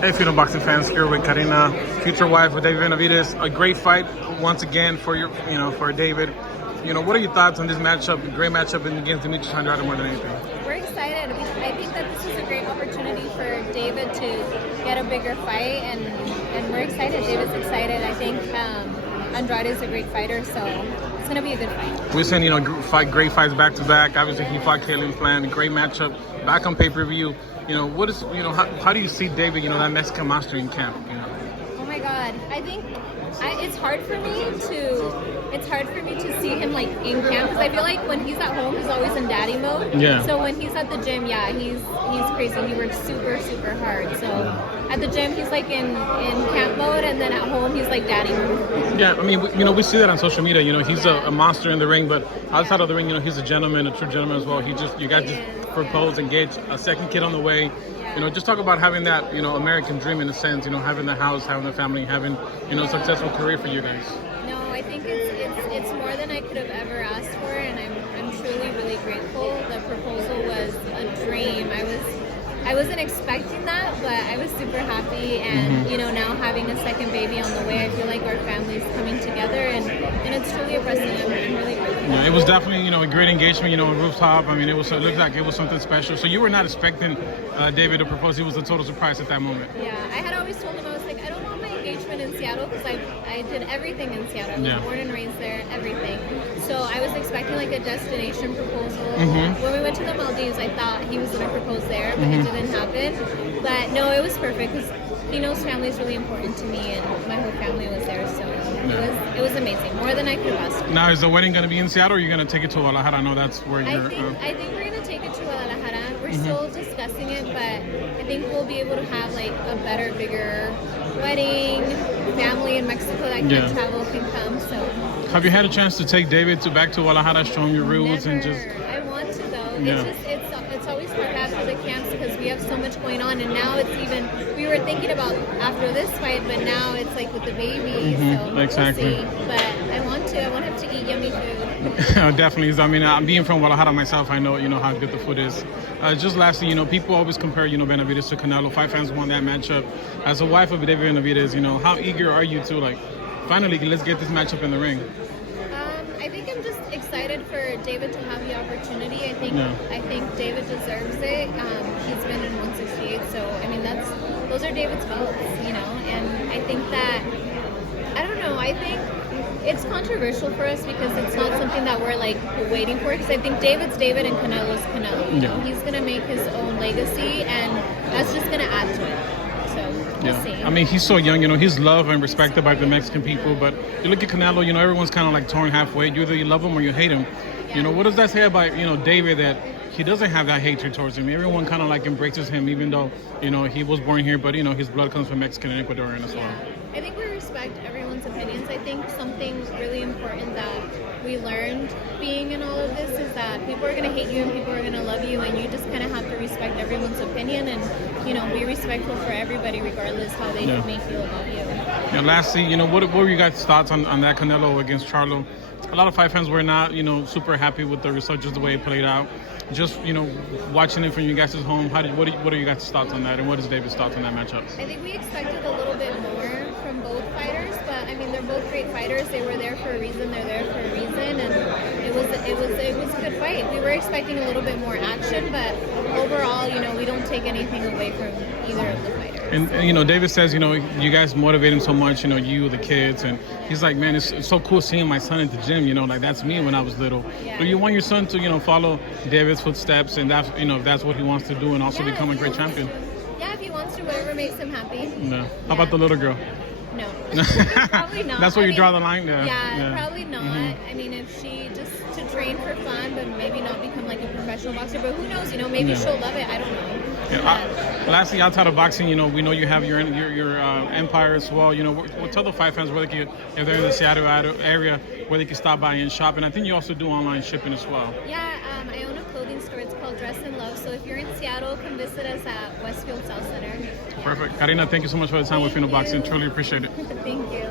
Hey, Freedom Boxing fans, here with Karina, future wife of David Benavidez. A great fight once again for for David. What are your thoughts on this matchup? A great matchup against Demetrius Andrade more than anything. We're excited. I think that this is a great opportunity for David to get a bigger fight, and we're excited. David's excited. I think Andrade is a great fighter, so it's gonna be a good fight. We're saying great fights back to back. Obviously, he fought Kaylin Plan, a great matchup, back on pay-per-view. What is how do you see David? That Mexican monster in camp. Oh my God, I think it's hard for me to see him like in camp, because I feel like when he's at home, he's always in daddy mode. Yeah. So when he's at the gym, yeah, he's crazy. He works super hard. So at the gym, he's like in camp mode, and then at home, he's like daddy mode. Yeah, I mean, we see that on social media. He's a monster in the ring, but outside of the ring, he's a gentleman, a true gentleman as well. You guys just proposed, engaged, a second kid on the way. Just talk about having that, American dream in a sense. Having the house, having the family, having, a successful career for you guys. No, I think it's more than I could have ever asked for, and I'm truly really grateful. The proposal was a dream. I wasn't expecting that, but I was super happy, and now having a second baby on the way, I feel like our family's coming together, and it's truly a blessing. I'm really grateful. Yeah, it was definitely a great engagement. Rooftop. I mean, it looked like it was something special. So you were not expecting David to propose. It was a total surprise at that moment. Yeah, I had always told him, I was like, I don't want my engagement in Seattle, because I did everything in Seattle. I was born and raised there, everything. So I was expecting like a destination proposal. When we went to the Maldives, I thought he was going to propose there, but it didn't happen. But no, it was perfect, because he knows family is really important to me, and my whole family was there. So it was amazing, more than I could have asked for. Now, is the wedding going to be in Seattle, or are you going to take it to Guadalajara? I know that's where you're... I think we're going to take it to Guadalajara. We're still discussing it, but I think we'll be able to have like a better, bigger wedding. Family in Mexico that can travel can come. So have you had a chance to take David back to Guadalajara, show him your roots? Never. And just... I want to though. It's always hard after the camps, because we have so much going on, and now it's even, we were thinking about after this fight, but now it's like with the baby. So exactly. We'll see. But I want him to eat yummy food. Definitely. I mean, being from Guadalajara myself, I know how good the food is. Just lastly, people always compare Benavidez to Canelo. Fight fans won that matchup. As a wife of David Benavidez, how eager are you to finally let's get this matchup in the ring? I think I'm just excited for David to have the opportunity. I think David deserves it. He's been in 168, so I mean those are David's belts, and I think that, I don't know, I think it's controversial for us, because it's not something that we're waiting for, because I think David's David and Canelo's Canelo. He's gonna make his own legacy, and that's just gonna add to it. So we'll see. I mean, he's so young, he's loved and respected by the Mexican people, but you look at Canelo, everyone's kind of torn halfway. You either you love him or you hate him. What does that say about David, that he doesn't have that hatred towards him? Everyone kind of embraces him, even though he was born here, but his blood comes from Mexican and Ecuadorian as well. I think we respect everyone's opinions. I think something really important that we learned being in all of this is that people are going to hate you and people are going to love you, and you just kind of have to respect everyone's opinion, and be respectful for everybody regardless how they may feel about you. And lastly, what were you guys' thoughts on that Canelo against Charlo? A lot of fight fans were not super happy with the result, just the way it played out. Just watching it from you guys' home, what are you guys' thoughts on that, and what is David's thoughts on that matchup? I think we expected a little bit more from both fighters, but I mean, they're both great fighters. They were there for a reason. They're there for a reason, and it was a good fight. We were expecting a little bit more action, but overall, we don't take anything away from either of the fighters. And David says, you guys motivate him so much, you, the kids, and he's like, man, it's so cool seeing my son at the gym, that's me when I was little. Yeah. Do you want your son to, follow David's footsteps, and that's, if that's what he wants to do, and also become a great champion? Yeah, if he wants to, whatever makes him happy. No. How about the little girl? No, probably not. That's where you draw the line there. Yeah, probably not. I mean, if she just to train for fun, but maybe not become a professional boxer, but who knows, maybe she'll love it. I don't know. Lastly, outside of boxing, we know you have your empire as well. We'll tell the fight fans where they can, if they're in the Seattle area, where they can stop by and shop. And I think you also do online shipping as well. Yeah, I own a clothing store. It's called Dress and Love. So if you're in Seattle, come visit us at Westfield South Center. Perfect. Karina, thank you so much for the time with Boxing. Truly appreciate it. Thank you.